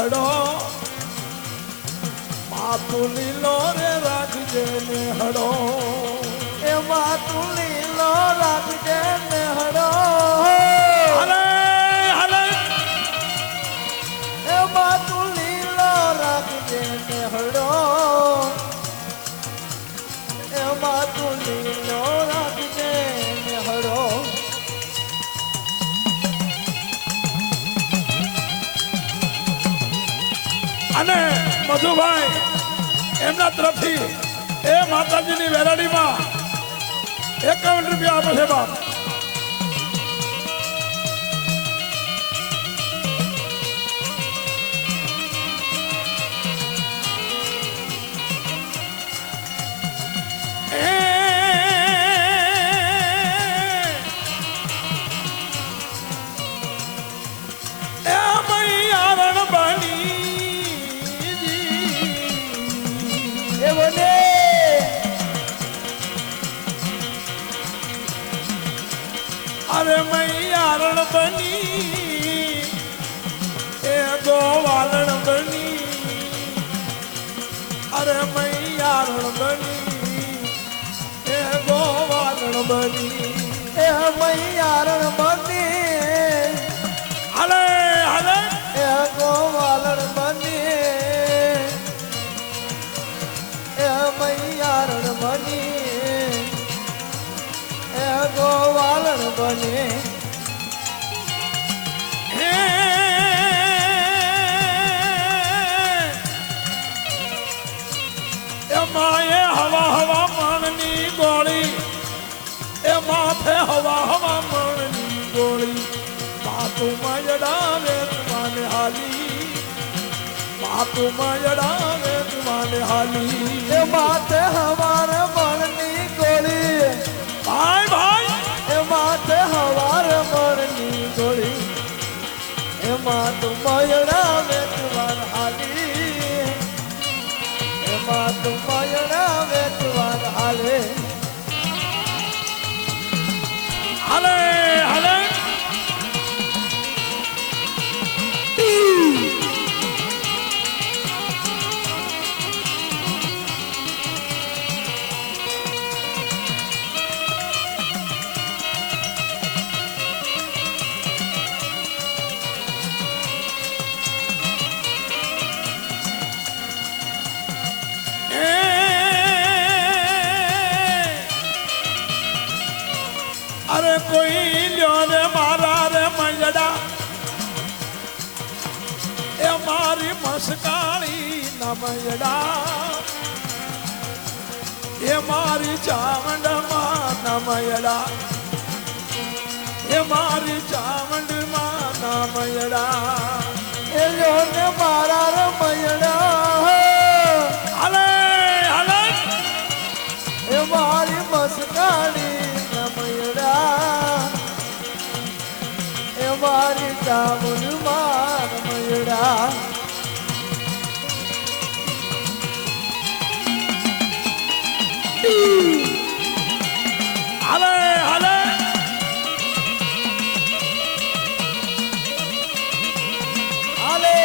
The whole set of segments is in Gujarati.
હડો માતું લીલો રે રાખજે ને હડો એ માતું લીલો રાખજે ને હડો હલે હલે એ માતું લીલો રાખજે ને હડો એ માતું લીલો રાખજે ને હડો અને મધુભાઈ એમના તરફથી એ માતાજીની વેરાડીમાં 51 રૂપિયા આપે છે બાપ અરે મૈયા રણ બની એ ગોવાલણ બની અરે મૈયા રણ બની એ ગોવાલણ બની એ મૈયા રણ બની હલે હલે એ ગોવાલણ બની એ મૈયા રણ બની ગોવાલણ બને માએ હવા હવા માણની ગોળી એ માથે હવા હવા માણની ગોળી બાતું મયડાવે તુમાને હાલી બાતું મયડાવે તુમાને હાલી એ માથે હવાર માણની ગોળી ભાઈ ભાઈ એ માથે હવાર માણની ગોળી એમાં તું મયડાવે તુમાન હાલી એમાં તું મયડાવે તુમાન હાલે હાલે હાલે અરે કોઈ લ્યો રે મારા રે મયડા એ મારી મસ્કાળી ના મયડા એ મારી ચામંડમાં ના મયડા એ મારી ચામંડમાં ના મયડા એ લ્યો ને મારા રે મયડા હલે હલે એ મારી મસ્કાળી એ મારી ચામુંડ માર મયડા હલે હલે હાલે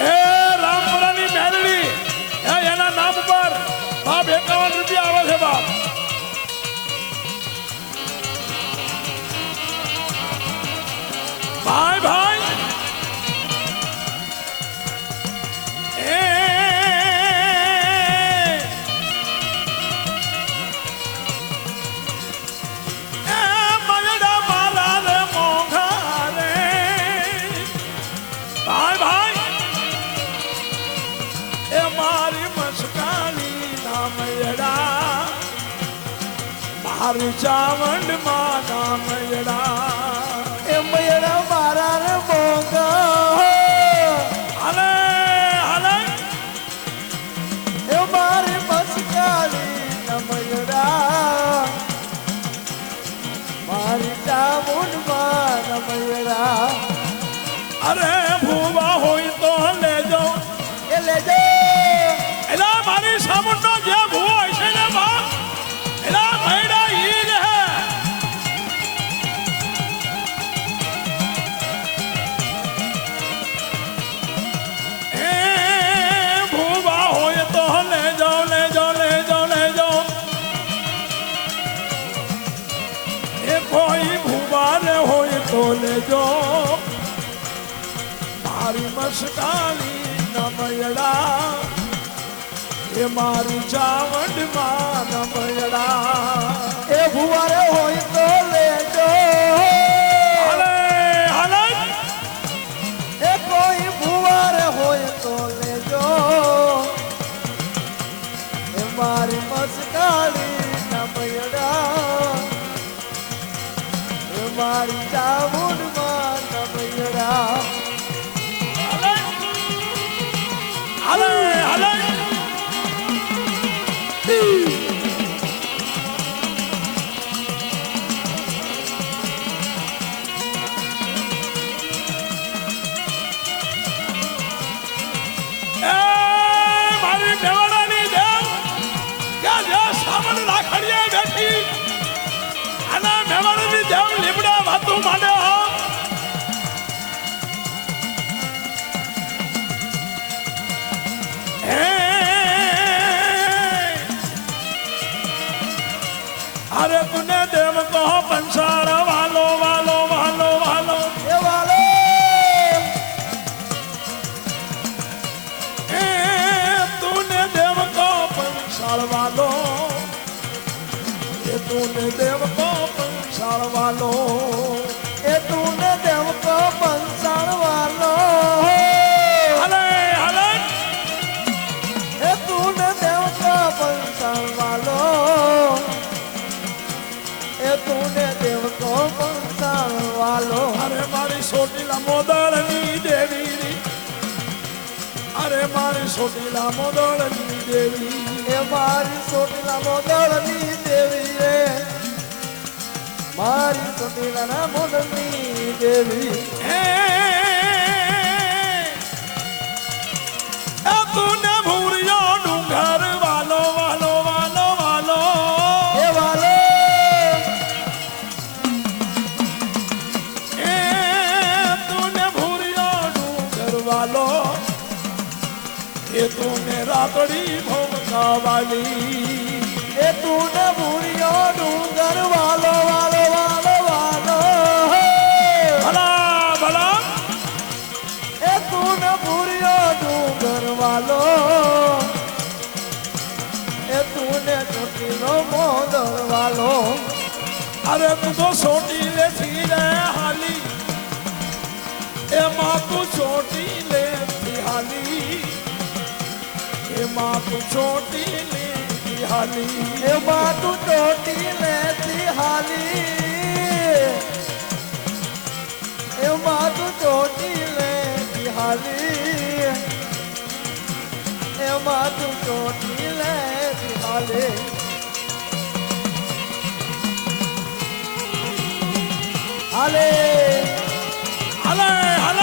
એ રામપુરાની મેલડી એના નામ પર બાપ 51 રૂપિયા આવે છે બાપ ભાઈ ભાઈ એ મયડા મારા રે મોંઘા રે ભાઈ ભાઈ એ મારી મસ્કાલી ના મયડા મારી ચામંડ માં ના મયડા એ મયડા મારા રે મોંઘા હલે હલે એ મારી મસ્કાલી ના મયડા મારી ચામુંડ માર મયડા અરે ભૂવા હોય તો લેજો એ લેજો એલા મારી સામુંડનો જે ભૂવો હોય છે ને બા એલા મયડા ઈ જ હે મસ્કાલી નમયડા એ મારી ચાવંડમાં નમયડા એ ભુવારે હોય તો લેજો હાલે હાલે એ કોઈ ભુવારે હોય તો લેજો એ મારી મસ્કાલી નમયડા એ મારી ચામુંડમાં નમયડા હાલે હાલે મારી મેવાડાની દેવ કે જે સામણ રાખડીએ બેઠી અને મેવાડાની દેવ લીમડા વાતું માંડે अरे तूने देव को पंसार वालो वालो वालो वालो એ વાલો तूने देव को पंसार वालो ये तूने देव को पंसार वालो એ તુને દેવ કો પંસાણ વાલો हले हले એ તુને દેવ કો પંસાણ વાલો એ તુને દેવ કો પંસાણ વાલો अरे मारी सोटीला मोदळनी देवी अरे मारी सोटीला मोदळनी देवी એ મારી ચોટીલા મોદળની દેવી રે મારી ચોટીલા મોદળની દેવી तूने भूरियो डूंगर वालो वालो वालो वालो એ વાલો तूने भूरियो डूंगर वालो ये तूने रातड़ी भोमका वाली એ તુને ભૂરિયો ડુંગર વાલો વાલો વાલો વાલો भला भला એ તુને ભૂરિયો ડુંગર વાલો એ તુને ચોટીલો મોદર વાલો अरे तू तो छोटी ले थी रे हाली ए माँ तू छोटी ले थी हाली ए माँ तू छोटी ले थी हाली એ માતું ચોટી લેતી હાલી એ માતું ચોટી લેતી હાલી એ માતું ચોટી લેતી હાલી હાલે हले हले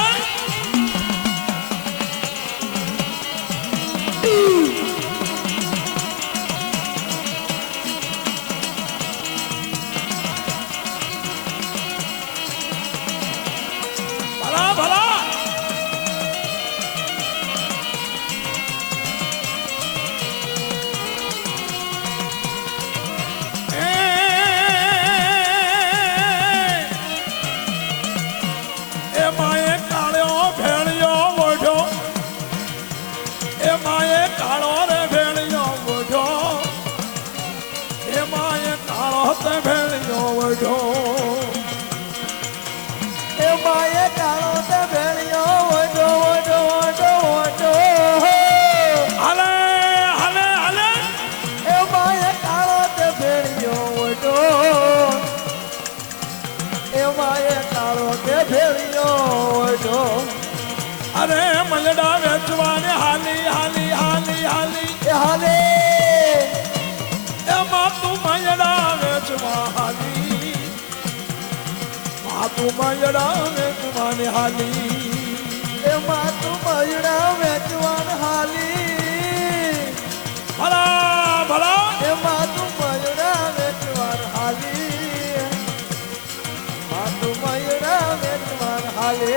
भला भला ए माए काळो भेळियो वढो ए माए काळो रे भेळियो वढो ए माए काळो ते भेळियो वढो એ માએ કાળો તે ભેળિયો વડો વડો વડો વડો हले हले हले એ માએ કાળો તે ભેળિયો વડો એ માએ કાળો તે ભેળિયો વડો अरे मलडा वेचवाने हाली हाली हाली हाली એ હાલે ए मातू मलडा वेचवा हाली मातू मलडा वेचवाने हाली એ માતું મયુડા વેચવાન હાલી भला भला એ માતું મયુડા વેચવાન હાલી માતું મયુડા વેચવાન હાલે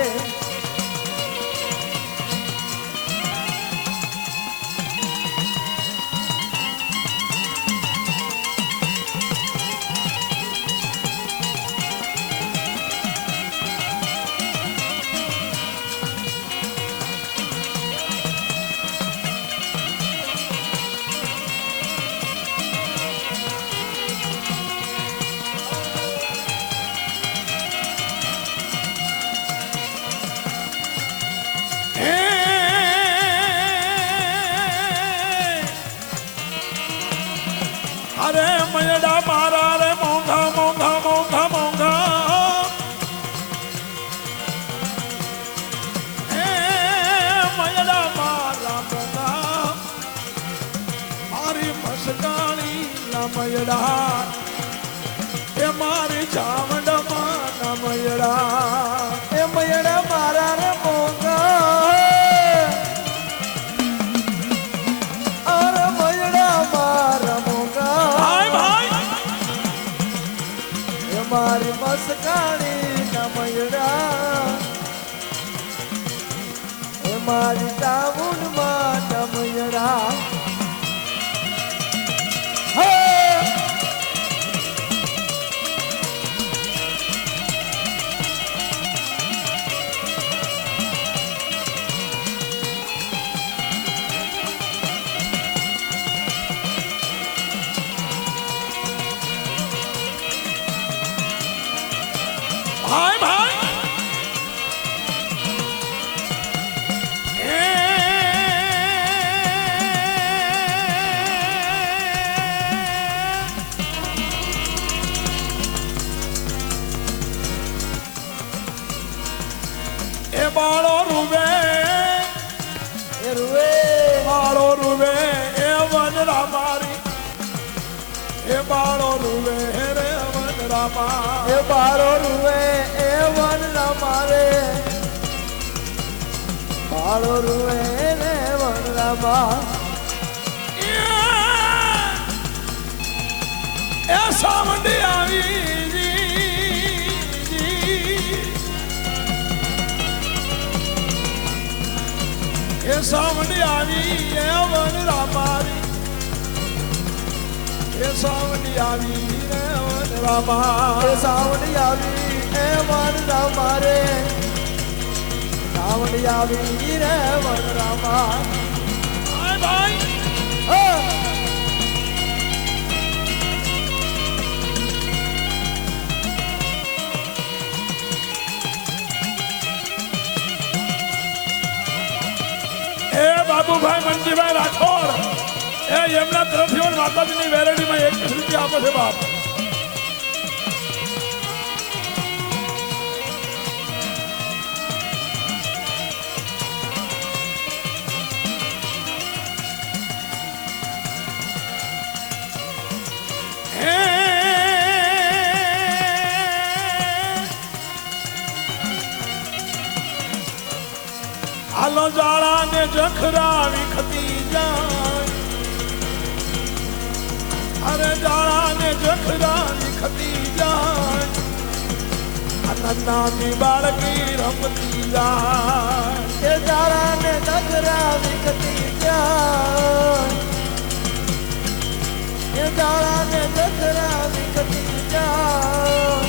અમારી ટાઉનમાં ડમયડા હે ભાઈ ભાઈ એ બાળો રૂવે એ રૂવે બાળો રૂવે એ વનરા મારી એ બાળો રૂવે રે વનરા મા એ બારો રૂવે એ વનરા મારે બારો રૂવે ને વનરા મા એ સાવંડી આવી એ સાવંડી આવી એ વનરા મારી એ સાવંડી આવી એ વનરા મા એ સાવણી આવી એ વનરા મારે સાવણી આવી રે વનરા મા ભાઈ ભાઈ એ બાબુભાઈ મનજીભાઈ રાઠોડ એ એમના તરફથી માતાજીની વેરાયટીમાં 21 રૂપિયા આપે છે બાપ હાલો જાળા ને જખરા વિખતી જાય અરે જાળા ને જખરા વિખતી જાય નાની બાળકી રમતી જાય એ જાળા ને જખરા વિખતી જાય એ જાળા ને જખરા વિખતી જાય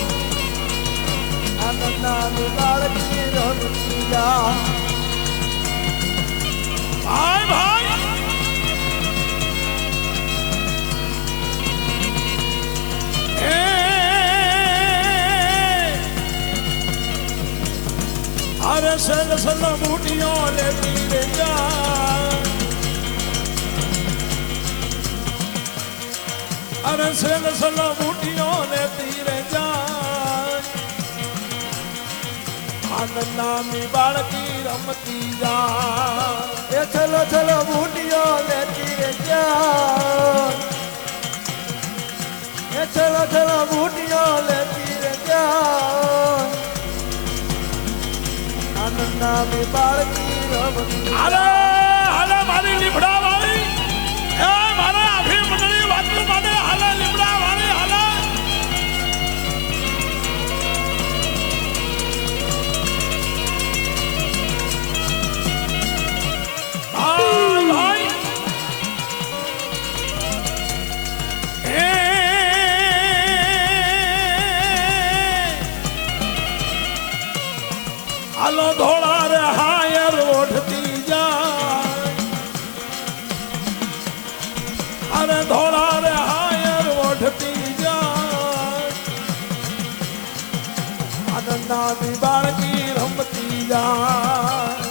નાની બાળકી રમતી જાય ભાઈ ભાઈ અરે સલ સલ બૂટીઓ લેતી રે જાય અરે સલ સલ બૂટીઓ લેતી રે જાય આનંદની બાળકી રમતી જાય એ છલો છલો બૂટીઓ લેતી રે જાય એ છલો છલો બૂટીઓ લેતી રે જાય આનંદની બાળકી રમતી અરે હાલે મારી લીમડા વાળી એ મારા આખી મંડળી વાતો માટે હાલે લીમડા વાળી હાલે ભાઈ હાલો ધોળા રે હાયર ઓઢતી જાય અરે ધોળા રે હાયર ઓઢતી જાય આનંદની બાળકી રમતી જાય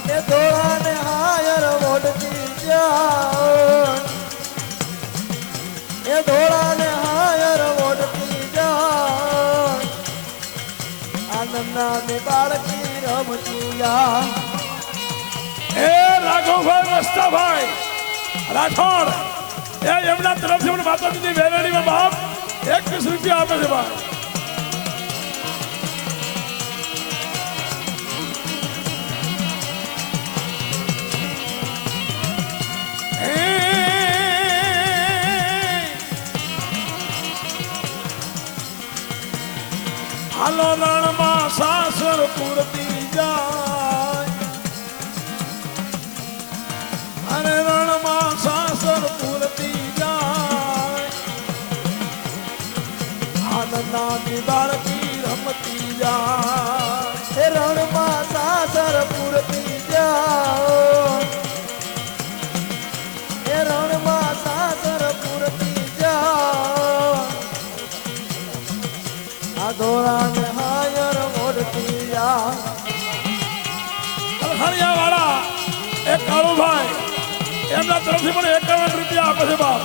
એ ધોળા ને હાયર ઓઢતી જાય એ ધોળા ને હાયર ઓઢતી જાય આનંદની બાળકી રમતી જાય એ રાઘવભાઈ મસ્તાભાઈ રાઠોડ એ એમના તરફથી પણ માતાજીની વેરાણીમાં બાપ 21 રૂપિયા આપે છે ભાઈ હાલો રણમાં સાસર પૂરતી જાય જા એ રણમાં સાસર પૂરતી જાઓ એ રણમાં સાસર પૂરતી જાઓ આ ધોળાને હાયર મોડતી જા અલખાણિયા વાળા એક કાળુભાઈ એમના તરફથી પણ 51 રૂપિયા આપે છે બાપ